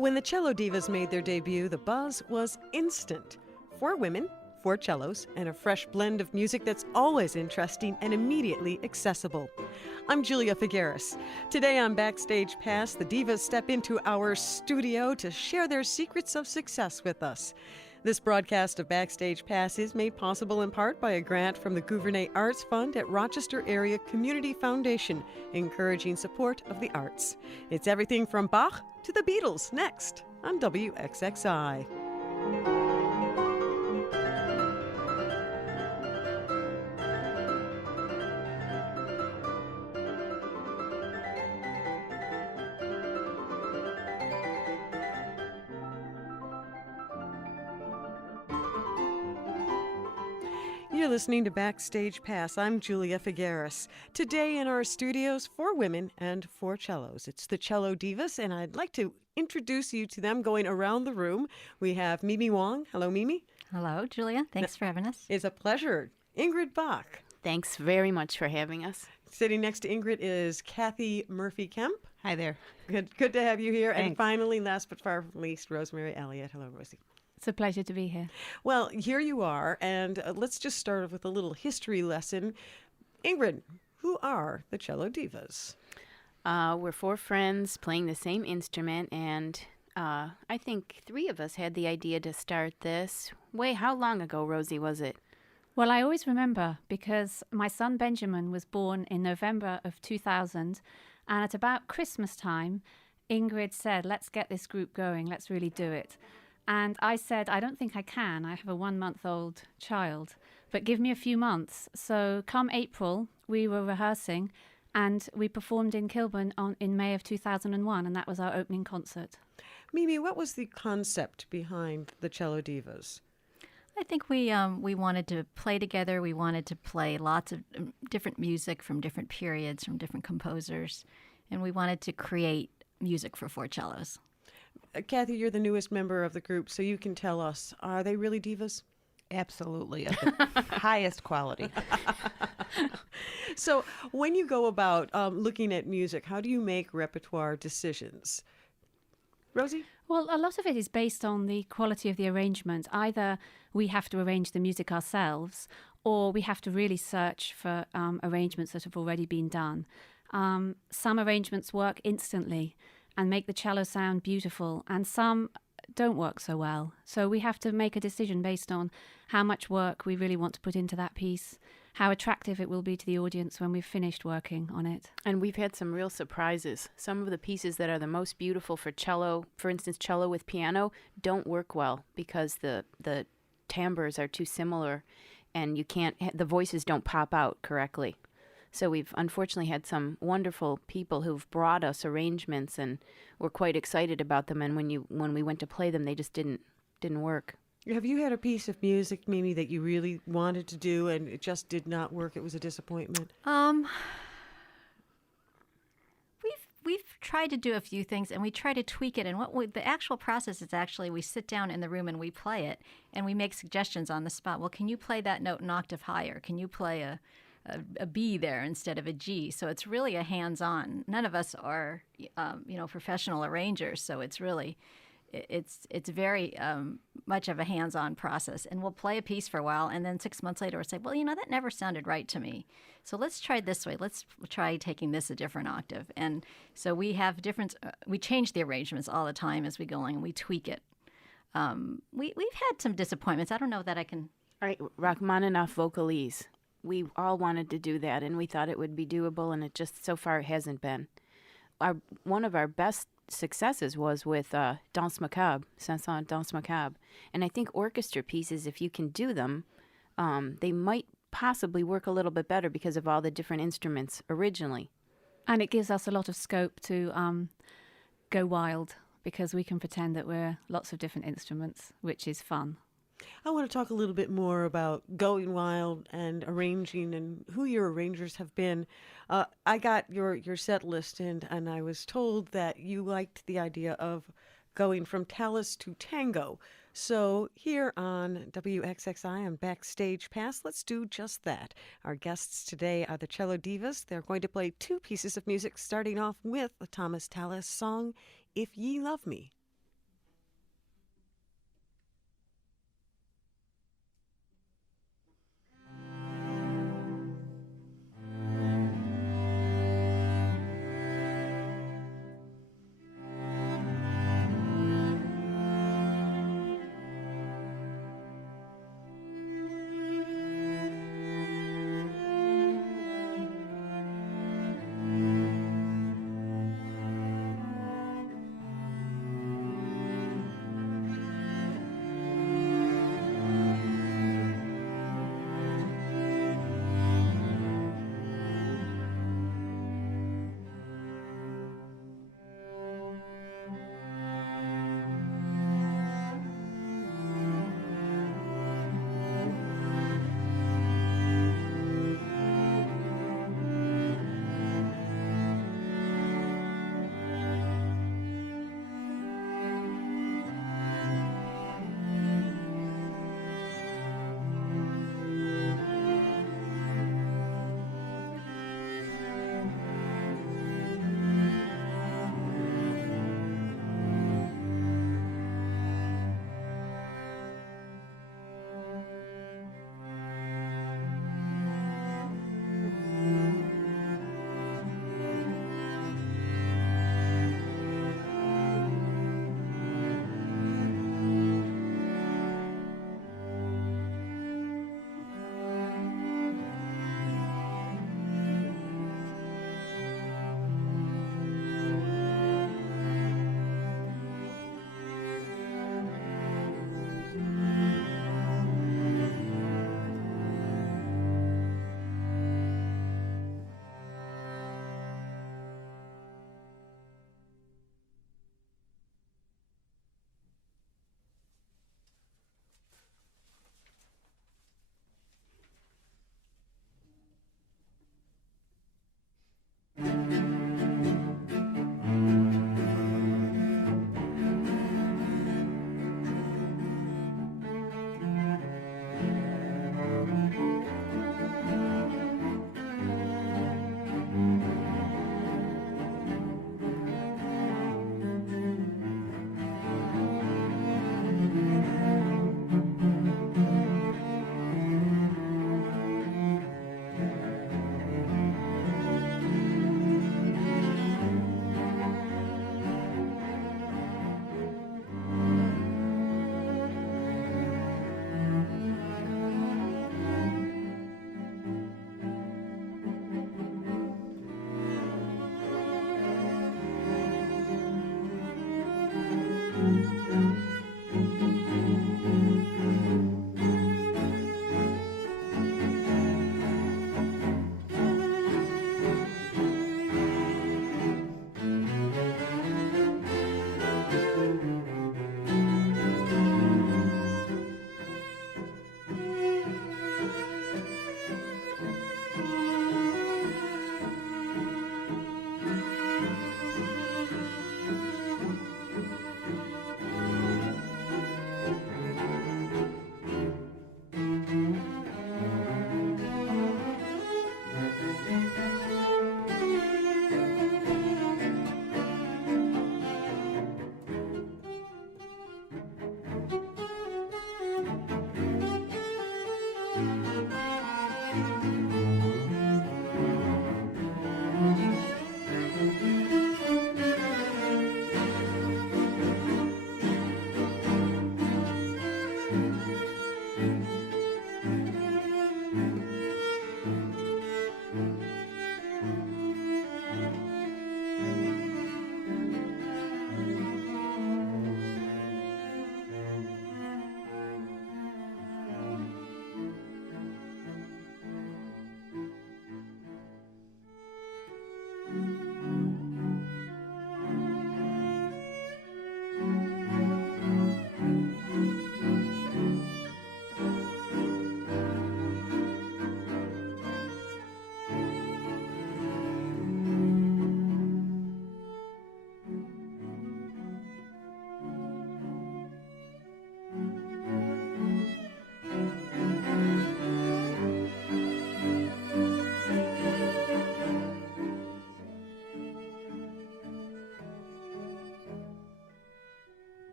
When the Cello Divas made their debut, the buzz was instant. 4 women, 4 cellos, and a fresh blend of music that's always interesting and immediately accessible. I'm Julia Figueras. Today on Backstage Pass, the Divas step into our studio to share their secrets of success with us. This broadcast of Backstage Pass is made possible in part by a grant from the Gouverneur Arts Fund at Rochester Area Community Foundation, encouraging support of the arts. It's everything from Bach to the Beatles, next on WXXI. You're listening to Backstage Pass. I'm Julia Figueras. Today in our studios, 4 women and 4 cellos. It's the Cello Divas, and I'd like to introduce you to them going around the room. We have Hwang. Hello, Mimi. Hello, Julia. Thanks for having us. It's a pleasure. Ingrid Bock. Thanks very much for having us. Sitting next to Ingrid is Kathleen Kemp. Hi there. Good to have you here. Thanks. And finally, last but far from least, Rosemary Elliot. Hello, Rosie. It's a pleasure to be here. Well, here you are, and let's just start with a little history lesson. Ingrid, who are the Cello Divas? We're 4 friends playing the same instrument, and I think 3 of us had the idea to start this. How long ago, Rosie, was it? Well, I always remember because my son Benjamin was born in November of 2000, and at about Christmas time, Ingrid said, let's get this group going, let's really do it. And I said, I don't think I can. I have a 1-month-old child, but give me a few months. So come April, we were rehearsing, and we performed in Kilburn in May of 2001, and that was our opening concert. Mimi, what was the concept behind the Cello Divas? I think we wanted to play together. We wanted to play lots of different music from different periods, from different composers, and we wanted to create music for 4 cellos. Kathy, you're the newest member of the group, so you can tell us, are they really divas? Absolutely, of the highest quality. So when you go about looking at music, how do you make repertoire decisions? Rosie? Well, a lot of it is based on the quality of the arrangement. Either we have to arrange the music ourselves, or we have to really search for arrangements that have already been done. Some arrangements work instantly and make the cello sound beautiful, and some don't work so well. So we have to make a decision based on how much work we really want to put into that piece, how attractive it will be to the audience when we've finished working on it. And we've had some real surprises. Some of the pieces that are the most beautiful for cello, for instance, cello with piano, don't work well because the timbres are too similar and the voices don't pop out correctly. So we've unfortunately had some wonderful people who've brought us arrangements, and we're quite excited about them. And when we went to play them, they just didn't work. Have you had a piece of music, Mimi, that you really wanted to do and it just did not work? It was a disappointment. We've tried to do a few things, and we try to tweak it. And the actual process is actually we sit down in the room and we play it, and we make suggestions on the spot. Well, can you play that note an octave higher? Can you play a B there instead of a G? So it's really a hands-on. None of us are, professional arrangers. So it's really, it's very much of a hands-on process. And we'll play a piece for a while, and then 6 months later we'll say, well, that never sounded right to me. So let's try it this way. Let's try taking this a different octave. And so we have we change the arrangements all the time as we go along, and we tweak it. We've had some disappointments. I don't know that I can. All right, Rachmaninoff vocalese. We all wanted to do that, and we thought it would be doable, and it just so far hasn't been. One of our best successes was with Danse Macabre, Sanson Danse Macabre. And I think orchestra pieces, if you can do them, they might possibly work a little bit better because of all the different instruments originally. And it gives us a lot of scope to go wild, because we can pretend that we're lots of different instruments, which is fun. I want to talk a little bit more about going wild and arranging and who your arrangers have been. I got your set list, and I was told that you liked the idea of going from tallis to tango. So here on WXXI on Backstage Pass, let's do just that. Our guests today are the Cello Divas. They're going to play 2 pieces of music, starting off with the Thomas Tallis song, If Ye Love Me.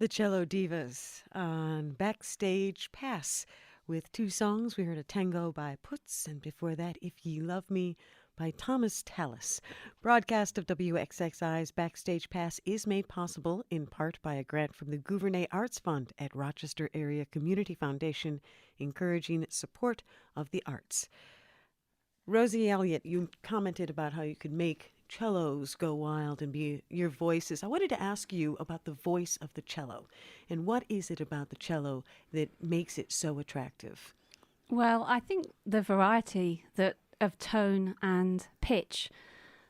The Cello Divas on Backstage Pass with two songs. We heard a tango by Putz, and before that, If Ye Love Me by Thomas Tallis. Broadcast of WXXI's Backstage Pass is made possible in part by a grant from the Gouvernet Arts Fund at Rochester Area Community Foundation, encouraging support of the arts. Rosie Elliot, you commented about how you could make cellos go wild and be your voices. I wanted to ask you about the voice of the cello, and what is it about the cello that makes it so attractive? Well, I think the variety of tone and pitch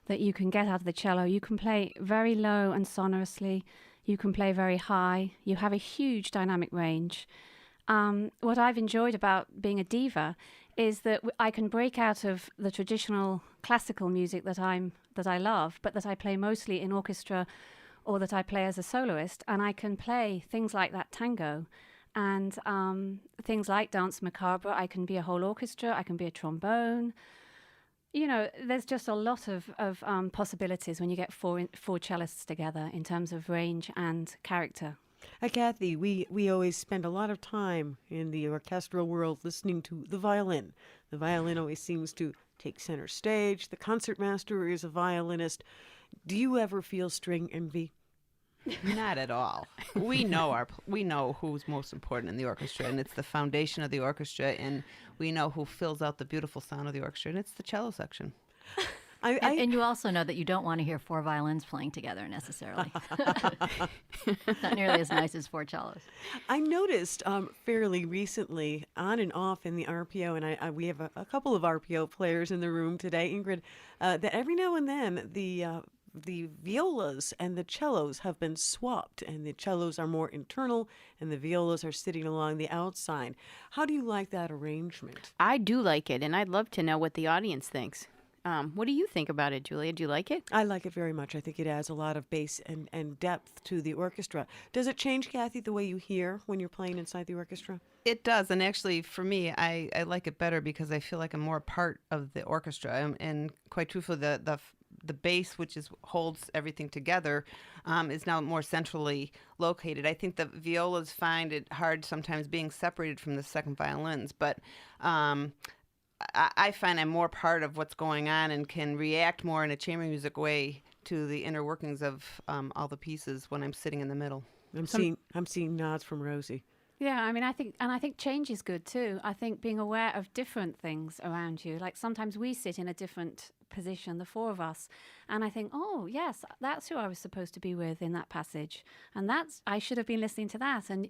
that you can get out of the cello. You can play very low and sonorously. You can play very high. You have a huge dynamic range. What I've enjoyed about being a diva is that I can break out of the traditional classical music that I love, but that I play mostly in orchestra or that I play as a soloist, and I can play things like that tango and things like Danse Macabre. I can be a whole orchestra. I can be a trombone. You know, there's just a lot of possibilities when you get four cellists together in terms of range and character. Kathy, we always spend a lot of time in the orchestral world listening to the violin. The violin always seems to take center stage. The concertmaster is a violinist. Do you ever feel string envy? Not at all. We know who's most important in the orchestra, and it's the foundation of the orchestra, and we know who fills out the beautiful sound of the orchestra, and it's the cello section. And you also know that you don't want to hear four violins playing together necessarily. Not nearly as nice as four cellos. I noticed fairly recently, on and off in the RPO, and we have a couple of RPO players in the room today, Ingrid, that every now and then the violas and the cellos have been swapped, and the cellos are more internal and the violas are sitting along the outside. How do you like that arrangement? I do like it, and I'd love to know what the audience thinks. What do you think about it, Julia? Do you like it? I like it very much. I think it adds a lot of bass and depth to the orchestra. Does it change, Kathy, the way you hear when you're playing inside the orchestra? It does, and actually, for me, I like it better because I feel like I'm more a part of the orchestra, and quite truthfully, the bass, which holds everything together, is now more centrally located. I think the violas find it hard sometimes being separated from the second violins, but I find I'm more part of what's going on and can react more in a chamber music way to the inner workings of all the pieces when I'm sitting in the middle. I'm seeing nods from Rosie. Yeah, I mean, I think change is good too. I think being aware of different things around you. Like sometimes we sit in a different position, the four of us, and I think, oh yes, that's who I was supposed to be with in that passage, and I should have been listening to that. And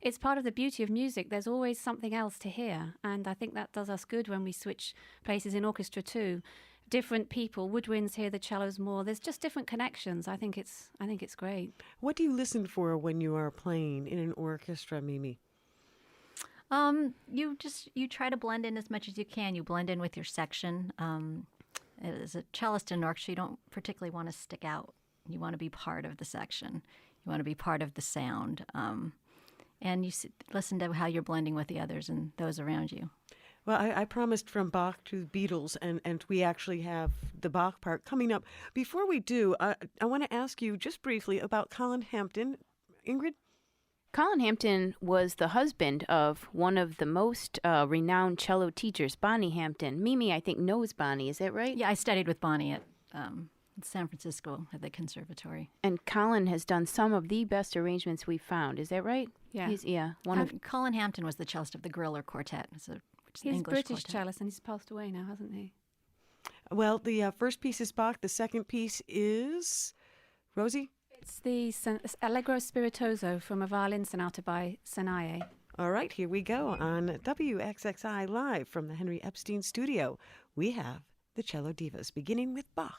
it's part of the beauty of music. There's always something else to hear, and I think that does us good when we switch places in orchestra too. Different people, woodwinds hear the cellos more. There's just different connections. I think it's great. What do you listen for when you are playing in an orchestra, Mimi? You try to blend in as much as you can. You blend in with your section. As a cellist in an orchestra, you don't particularly want to stick out. You want to be part of the section. You want to be part of the sound. And you listen to how you're blending with the others and those around you. Well, I promised from Bach to the Beatles, and we actually have the Bach part coming up. Before we do, I want to ask you just briefly about Colin Hampton. Ingrid? Colin Hampton was the husband of one of the most renowned cello teachers, Bonnie Hampton. Mimi, I think, knows Bonnie. Is that right? Yeah, I studied with Bonnie at San Francisco at the conservatory. And Colin has done some of the best arrangements we've found. Is that right? Yeah. Colin Hampton was the cellist of the Griller Quartet. He's English British quartet. cellist, and he's passed away now, hasn't he? Well, the first piece is Bach. The second piece is Rosie? It's the Allegro Spiritoso from a violin sonata by Sanae. All right, here we go on WXXI Live from the Henry Epstein Studio. We have the Cello Divas, beginning with Bach.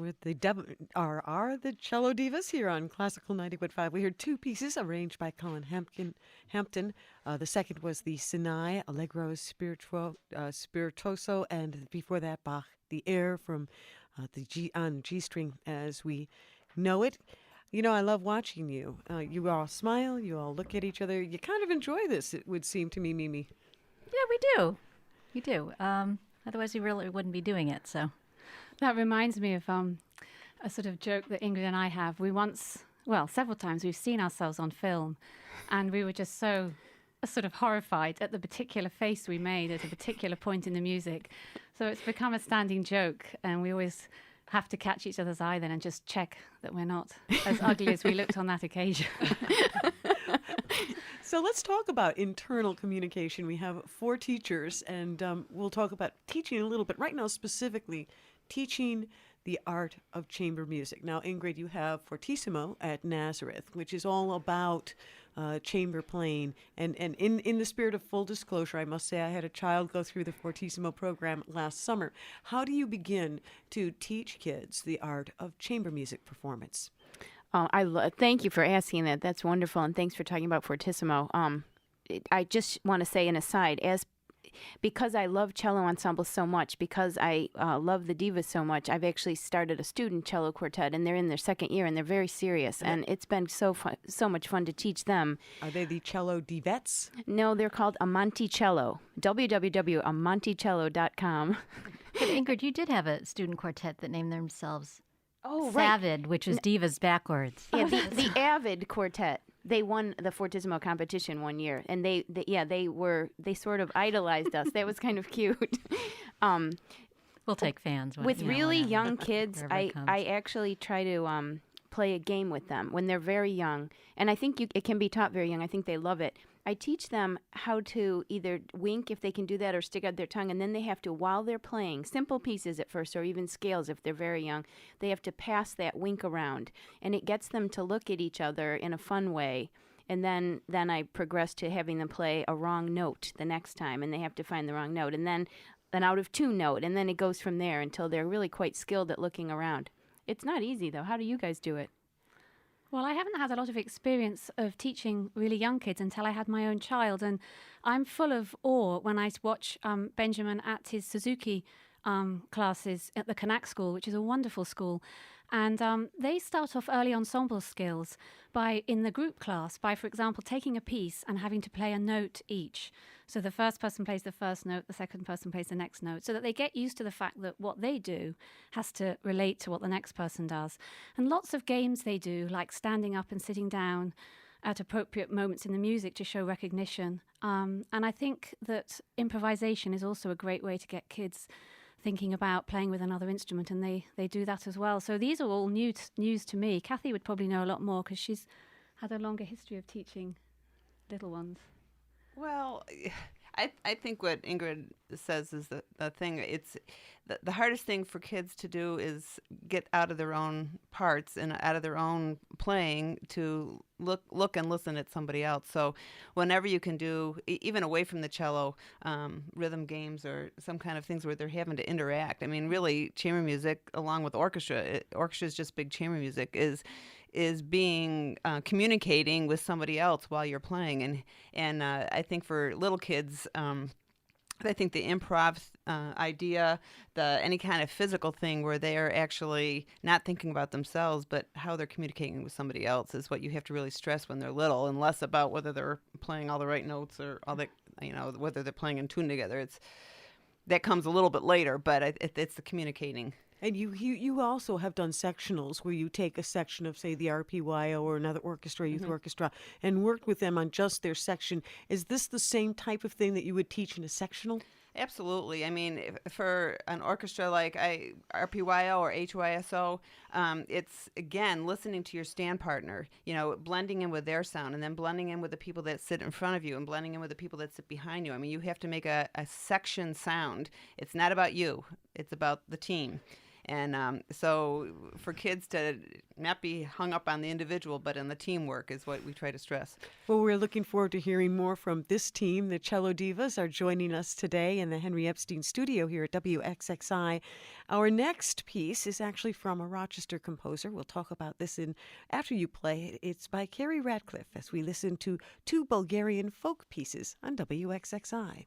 We're the Cello Divas here on Classical 90.5. We heard two pieces arranged by Colin Hampton. The second was the Sinai Allegro Spirituoso, and before that, Bach, the air from the G string as we know it. You know, I love watching you. You all smile, you all look at each other. You kind of enjoy this, it would seem to me, Mimi. Yeah, we do. We do. Otherwise, we really wouldn't be doing it, so... That reminds me of a sort of joke that Ingrid and I have. Several times we've seen ourselves on film, and we were just so sort of horrified at the particular face we made at a particular point in the music. So it's become a standing joke, and we always have to catch each other's eye then and just check that we're not as ugly as we looked on that occasion. So let's talk about internal communication. We have 4 teachers, and we'll talk about teaching a little bit. Right now, specifically, teaching the art of chamber music. Now, Ingrid, you have Fortissimo at Nazareth, which is all about chamber playing. And in the spirit of full disclosure, I must say I had a child go through the Fortissimo program last summer. How do you begin to teach kids the art of chamber music performance? Thank you for asking that. That's wonderful, and thanks for talking about Fortissimo. I just want to say an aside, because I love cello ensembles so much, because I love the divas so much, I've actually started a student cello quartet, and they're in their second year, and they're very serious, and it's been so much fun to teach them. Are they the Cello Divettes? No, they're called Amanti Cello, www.amanticello.com. But Ingrid, you did have a student quartet that named themselves Oh, right. Savid, which was divas backwards. Yeah, the Avid Quartet. They won the Fortissimo competition one year, and they sort of idolized us. That was kind of cute. We'll take fans with really young kids. I actually try to play a game with them when they're very young, and I think it can be taught very young. I think they love it. I teach them how to either wink if they can do that or stick out their tongue, and then they have to, while they're playing, simple pieces at first or even scales if they're very young, they have to pass that wink around, and it gets them to look at each other in a fun way. And then I progress to having them play a wrong note the next time, and they have to find the wrong note, and then an out of tune note, and then it goes from there until they're really quite skilled at looking around. It's not easy, though. How do you guys do it? Well, I haven't had a lot of experience of teaching really young kids until I had my own child, and I'm full of awe when I watch Benjamin at his Suzuki classes at the Kanak School, which is a wonderful school. And they start off early ensemble skills in the group class by, for example, taking a piece and having to play a note each. So the first person plays the first note, the second person plays the next note, so that they get used to the fact that what they do has to relate to what the next person does. And lots of games they do, like standing up and sitting down at appropriate moments in the music to show recognition. And I think that improvisation is also a great way to get kids thinking about playing with another instrument, and they do that as well. So these are all news to me. Kathy would probably know a lot more because she's had a longer history of teaching little ones. Well, I think what Ingrid says is the thing. It's the hardest thing for kids to do is get out of their own parts and out of their own playing to look and listen at somebody else. So whenever you can do, even away from the cello, rhythm games or some kind of things where they're having to interact. I mean, really, chamber music, along with orchestra is just big chamber music, is being communicating with somebody else while you're playing. And I think for little kids, I think the improv idea, any kind of physical thing where they are actually not thinking about themselves, but how they're communicating with somebody else is what you have to really stress when they're little, and less about whether they're playing all the right notes or all that, whether they're playing in tune together. That comes a little bit later, but it's the communicating. And you also have done sectionals where you take a section of, say, the RPYO or another orchestra, youth orchestra, and worked with them on just their section. Is this the same type of thing that you would teach in a sectional? Absolutely. I mean, for an orchestra like RPYO or HYSO, it's, again, listening to your stand partner, blending in with their sound, and then blending in with the people that sit in front of you and blending in with the people that sit behind you. I mean, you have to make a section sound. It's not about you. It's about the team. And so for kids to not be hung up on the individual, but in the teamwork is what we try to stress. Well, we're looking forward to hearing more from this team. The Cello Divas are joining us today in the Henry Epstein studio here at WXXI. Our next piece is actually from a Rochester composer. We'll talk about this after you play. It's by Carrie Radcliffe as we listen to two Bulgarian folk pieces on WXXI.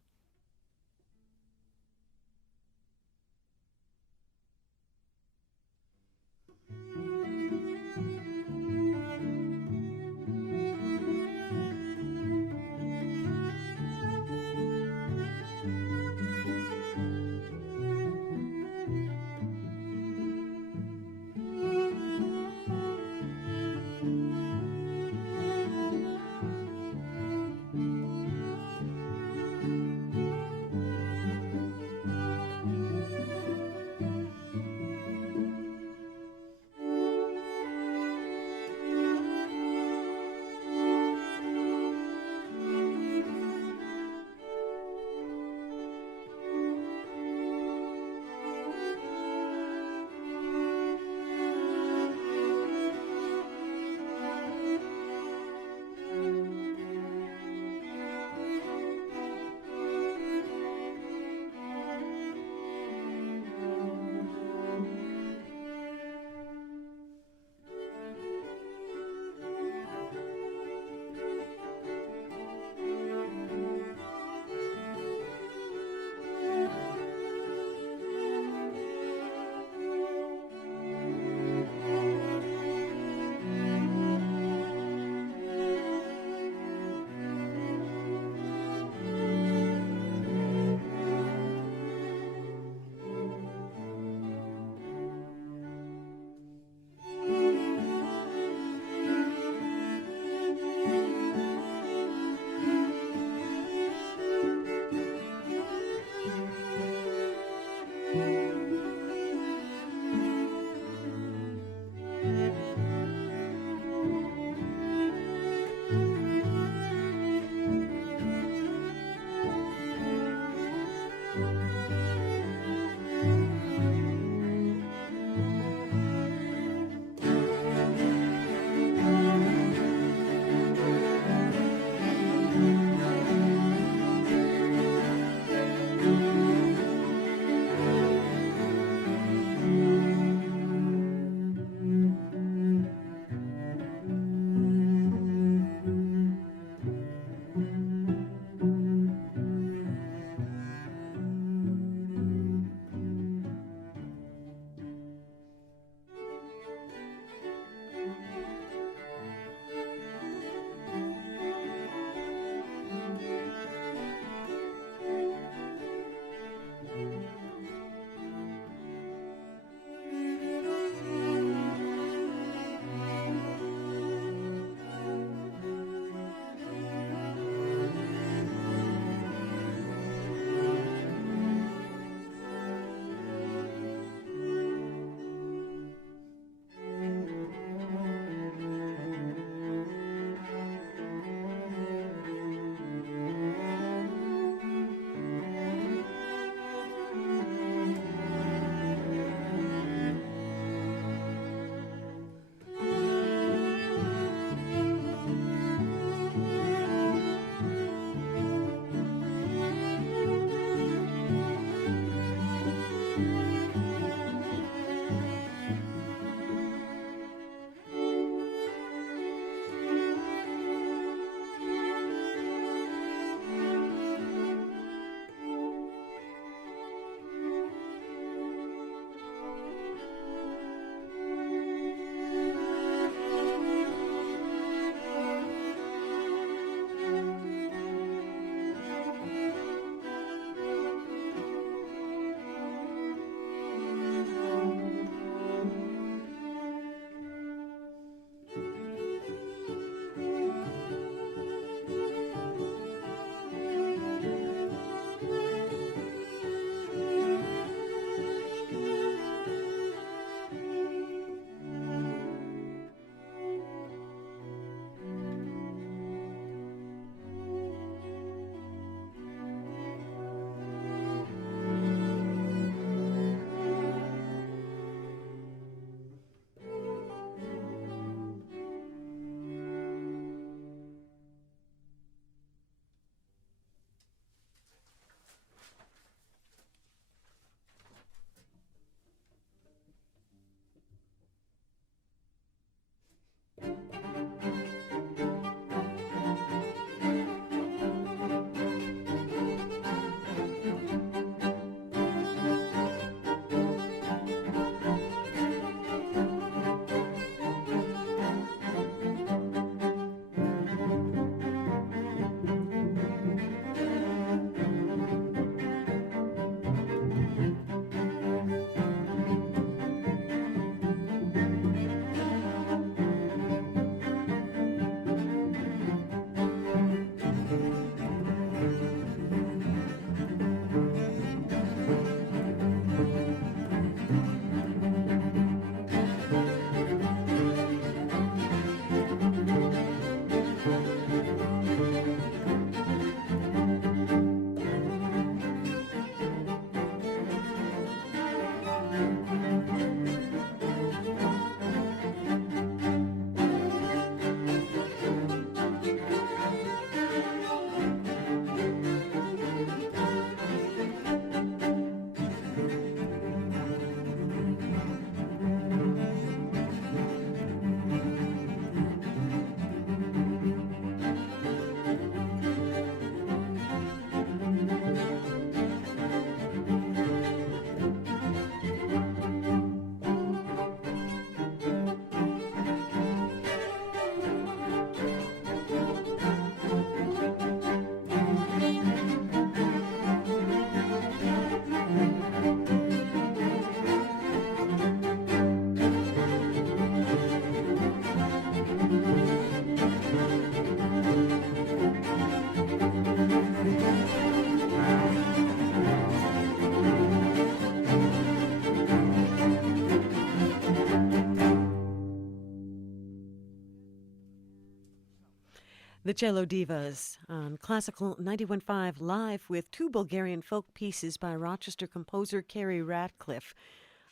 The Cello Divas on Classical 91.5 live with two Bulgarian folk pieces by Rochester composer Carrie Ratcliffe.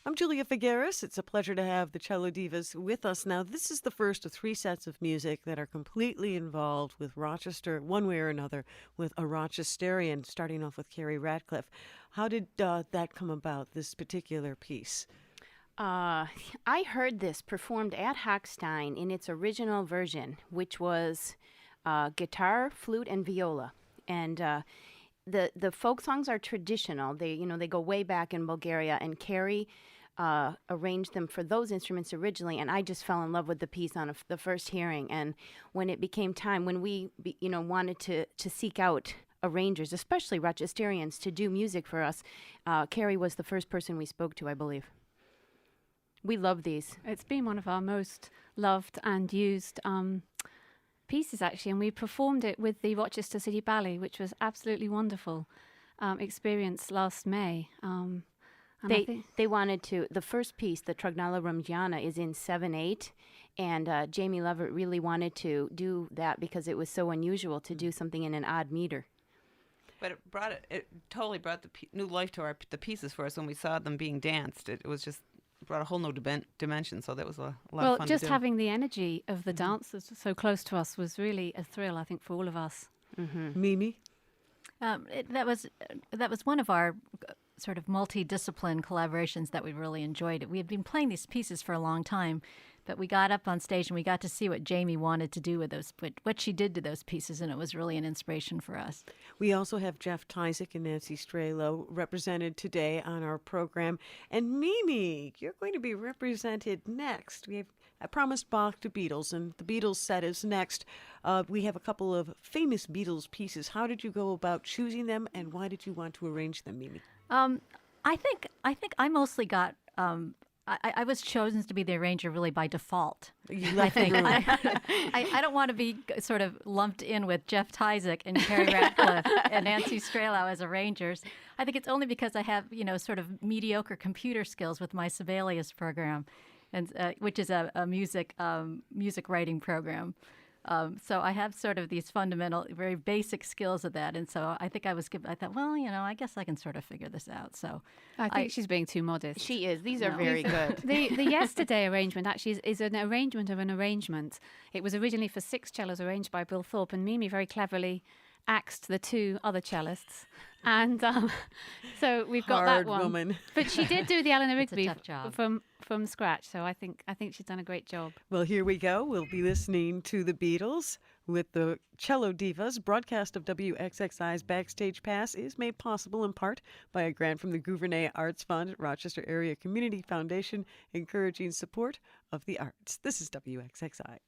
I'm Julia Figueras. It's a pleasure to have the Cello Divas with us now. This is the first of three sets of music that are completely involved with Rochester, one way or another, with a Rochesterian, starting off with Carrie Ratcliffe. How did that come about, this particular piece? I heard this performed at Hochstein in its original version, which was guitar, flute, and viola. And the folk songs are traditional. They go way back in Bulgaria, and Carrie arranged them for those instruments originally. And I just fell in love with the piece on the first hearing. And when it became time, when we wanted to seek out arrangers, especially Rochesterians, to do music for us, Carrie was the first person we spoke to, I believe. We love these. It's been one of our most loved and used pieces, actually, and we performed it with the Rochester City Ballet, which was absolutely wonderful experience last May. They wanted to. The first piece, the Trognala Ramjana, is in 7/8, and Jamie Levitt really wanted to do that because it was so unusual to do something in an odd meter. But it totally brought new life to the pieces for us when we saw them being danced. It was just brought a whole new dimension, so that was a lot of fun Well, to just do. having the energy of the dancers so close to us was really a thrill, I think, for all of us. Mm-hmm. Mimi? That was one of our sort of multidiscipline collaborations that we really enjoyed. We had been playing these pieces for a long time, but we got up on stage and we got to see what Jamie wanted to do with those, what she did to those pieces, and it was really an inspiration for us. We also have Jeff Tyzik and Nancy Strelo represented today on our program. And Mimi, you're going to be represented next. I promised Bach to Beatles, and the Beatles set is next. We have a couple of famous Beatles pieces. How did you go about choosing them, and why did you want to arrange them, Mimi? I think I mostly got. I was chosen to be the arranger really by default. I think I don't want to be sort of lumped in with Jeff Tyzik and Carrie Ratcliffe and Nancy Strelo as arrangers. I think it's only because I have sort of mediocre computer skills with my Sibelius program, and which is a music writing program. So I have sort of these fundamental, very basic skills of that, and so I think I thought, well, I guess I can sort of figure this out. So I think she's being too modest. She is. These are very good. The yesterday arrangement actually is an arrangement of an arrangement. It was originally for 6 cellos, arranged by Bill Thorpe, and Mimi very cleverly axed the 2 other cellists. And so we've got Hard that one. woman. But she did do the Eleanor It's a Rigby tough job. from scratch. So I think she's done a great job. Well, here we go. We'll be listening to the Beatles with the Cello Divas. Broadcast of WXXI's Backstage Pass is made possible in part by a grant from the Gouvernet Arts Fund at Rochester Area Community Foundation, encouraging support of the arts. This is WXXI.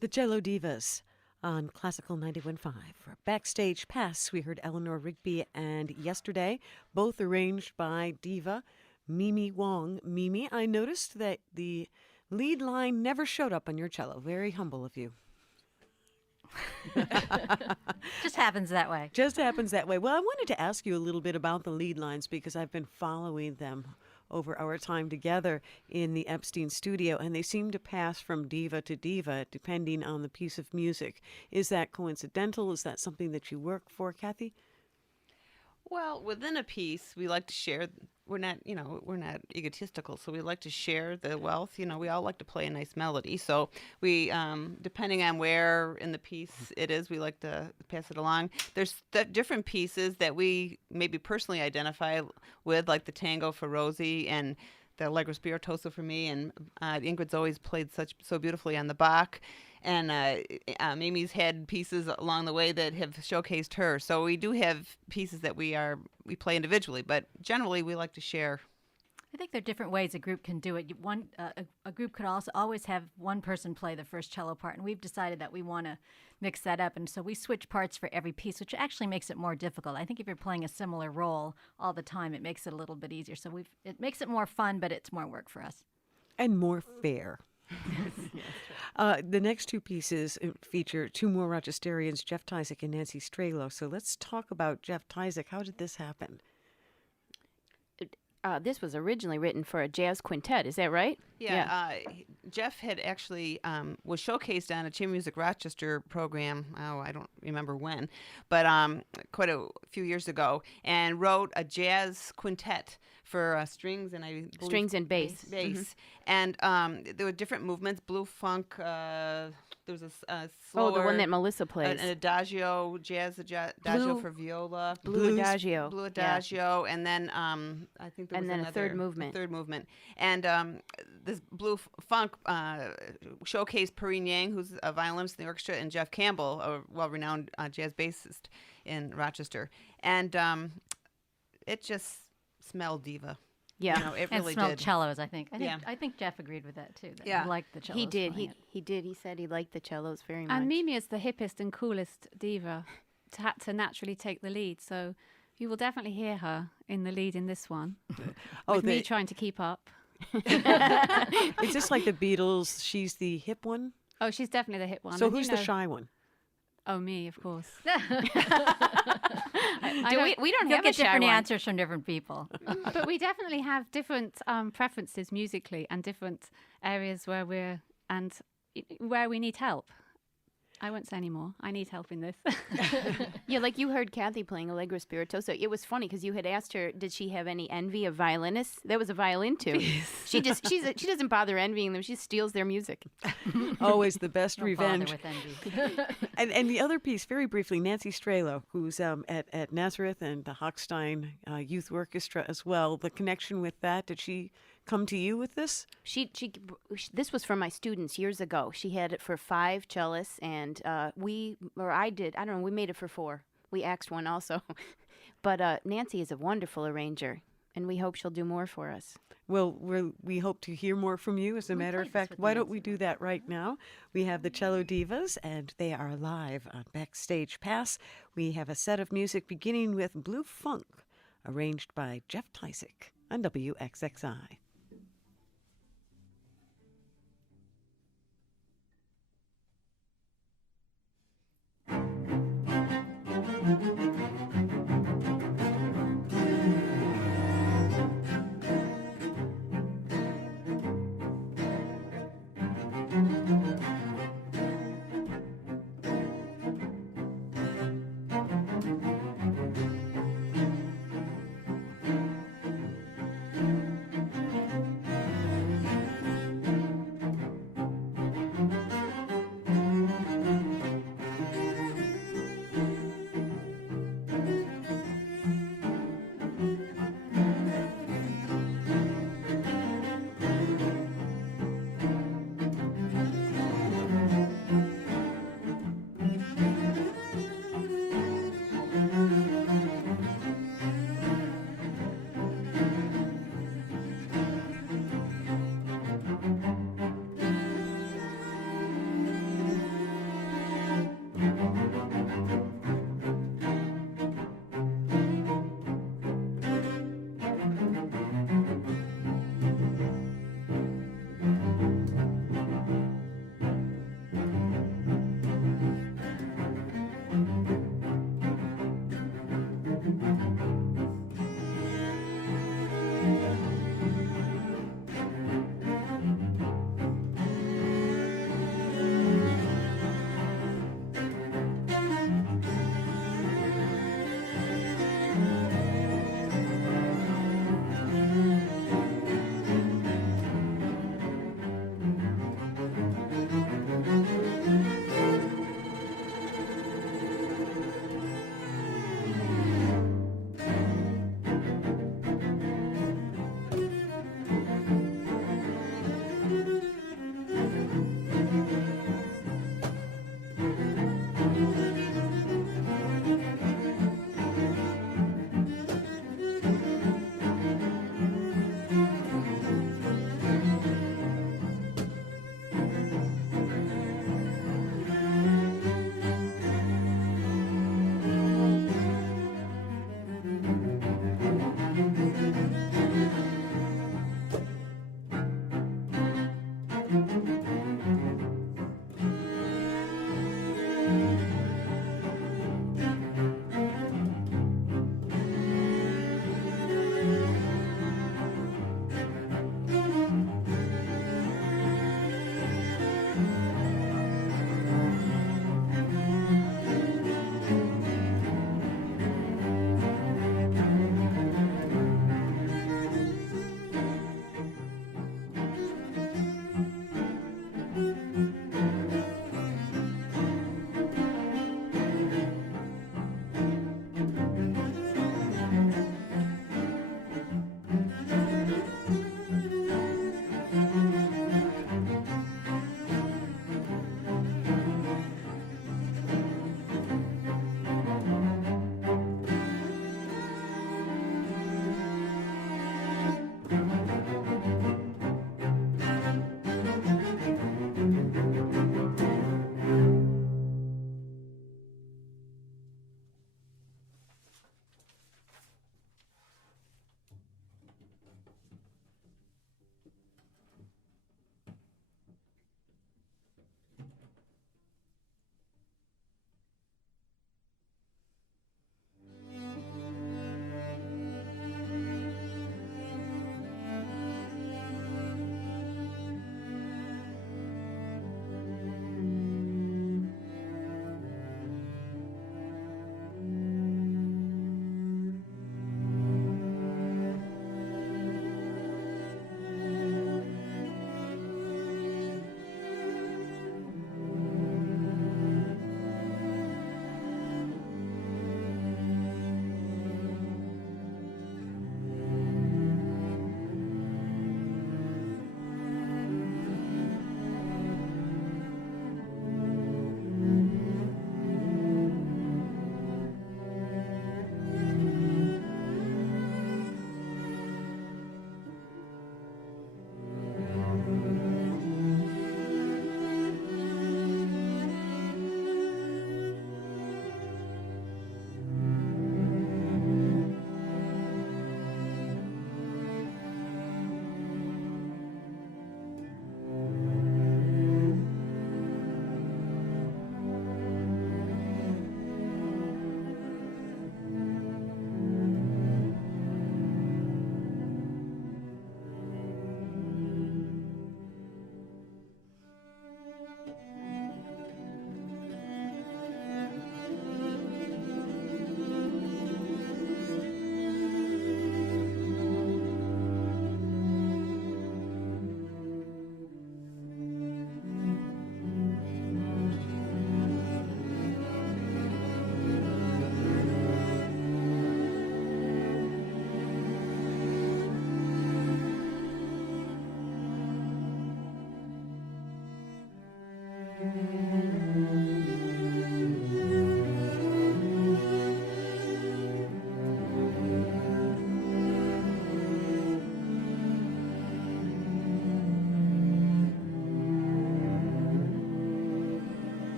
The Cello Divas on Classical 91.5. For Backstage Pass, we heard Eleanor Rigby and Yesterday, both arranged by diva Mimi Hwang. Mimi, I noticed that the lead line never showed up on your cello. Very humble of you. Just happens that way. Just happens that way. Well, I wanted to ask you a little bit about the lead lines because I've been following them over our time together in the Epstein studio, and they seem to pass from diva to diva depending on the piece of music. Is that coincidental? Is that something that you work for, Kathy? Well, within a piece, we like to share. We're not egotistical, so we like to share the wealth. We all like to play a nice melody. So we, depending on where in the piece it is, we like to pass it along. There's different pieces that we maybe personally identify with, like the tango for Rosie and the Allegro Spiritoso for me. And Ingrid's always played so beautifully on the Bach. And Mimi's had pieces along the way that have showcased her. So we do have pieces that we play individually, but generally we like to share. I think there are different ways a group can do it. A group could also always have one person play the first cello part, and we've decided that we want to mix that up, and so we switch parts for every piece, which actually makes it more difficult. I think if you're playing a similar role all the time, it makes it a little bit easier. So it makes it more fun, but it's more work for us. And more fair. The next two pieces feature two more Rochesterians, Jeff Tyzik and Nancy Strelo. So let's talk about Jeff Tyzik. How did this happen? This was originally written for a jazz quintet. Is that right? Yeah. Jeff had actually was showcased on a Chamber Music Rochester program. Oh, I don't remember when, but quite a few years ago, and wrote a jazz quintet for strings and strings and bass. Mm-hmm. And there were different movements: blue funk. There was a slower, the one that Melissa plays. An adagio, jazz adagio for viola. Blue adagio. Blue adagio, and then I think there was a third movement. And this blue funk showcased Perrine Yang, who's a violinist in the orchestra, and Jeff Campbell, a well-renowned jazz bassist in Rochester. And it just smelled diva. Yeah, it really smelled did. Cellos, I think. I think Jeff agreed with that too. That he liked the cellos. He did. He did. He said he liked the cellos very much. And Mimi is the hippest and coolest diva to naturally take the lead. So you will definitely hear her in the lead in this one. With me trying to keep up. Is this like the Beatles? She's the hip one? Oh, she's definitely the hip one. So and who's the shy one? Oh, me, of course. We don't You'll have get a shy different one. answers from different people. But we definitely have different preferences musically and different areas where where we need help. I won't say any more. I need help in this. Yeah, like you heard Kathy playing Allegro Spiritoso. It was funny because you had asked her, did she have any envy of violinists? There was a violin too. she doesn't bother envying them. She steals their music. Always the best Don't revenge. bother with envy. And the other piece, very briefly, Nancy Strelo, who's at Nazareth and the Hochstein Youth Orchestra as well. The connection with that, did she come to you with this? This was from my students years ago. She had it for 5 cellists, and we made it for 4. We axed one also. But Nancy is a wonderful arranger, and we hope she'll do more for us. Well, we hope to hear more from you. As a matter of fact, why don't we do that right now? We have the Cello Divas, and they are live on Backstage Pass. We have a set of music beginning with Blue Funk, arranged by Jeff Tyzik on WXXI.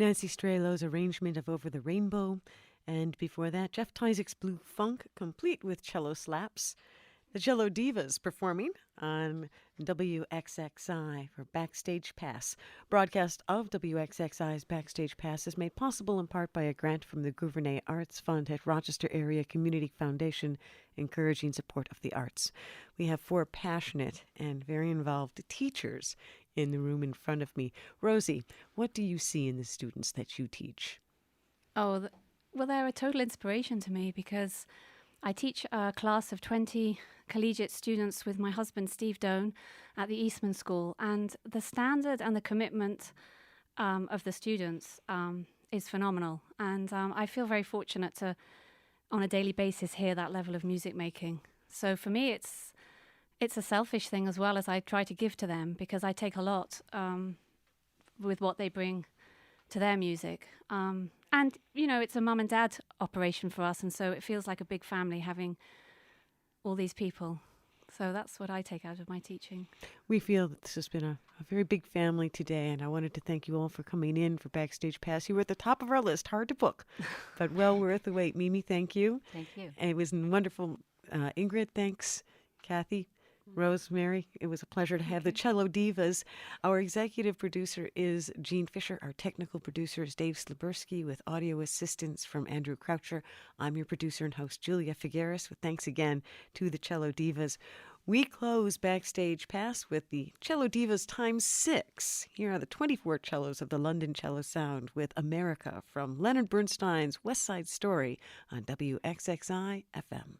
Nancy Strelow's arrangement of Over the Rainbow. And before that, Jeff Tysick's Blue Funk, complete with cello slaps. The Cello Divas performing on WXXI for Backstage Pass. Broadcast of WXXI's Backstage Pass is made possible in part by a grant from the Gouverneur Arts Fund at Rochester Area Community Foundation, encouraging support of the arts. We have 4 passionate and very involved teachers in the room in front of me. Rosie, what do you see in the students that you teach? Oh, well, they're a total inspiration to me because I teach a class of 20 collegiate students with my husband, Steve Doan, at the Eastman School. And the standard and the commitment of the students is phenomenal. And I feel very fortunate to, on a daily basis, hear that level of music making. So for me, it's a selfish thing as well, as I try to give to them, because I take a lot with what they bring to their music. And, you know, it's a mum and dad operation for us, and so it feels like a big family having all these people. So that's what I take out of my teaching. We feel that this has been a very big family today, and I wanted to thank you all for coming in for Backstage Pass. You were at the top of our list, hard to book, but well worth the wait. Mimi, thank you. Thank you. And it was wonderful. Ingrid, thanks. Kathy, Rosemary, it was a pleasure to have the Cello Divas. Our executive producer is Jean Fisher. Our technical producer is Dave Sliberski, with audio assistance from Andrew Croucher. I'm your producer and host, Julia Figueras, with thanks again to the Cello Divas. We close Backstage Pass with the Cello Divas ×6. Here are the 24 cellos of the London Cello Sound with America from Leonard Bernstein's West Side Story on WXXI FM.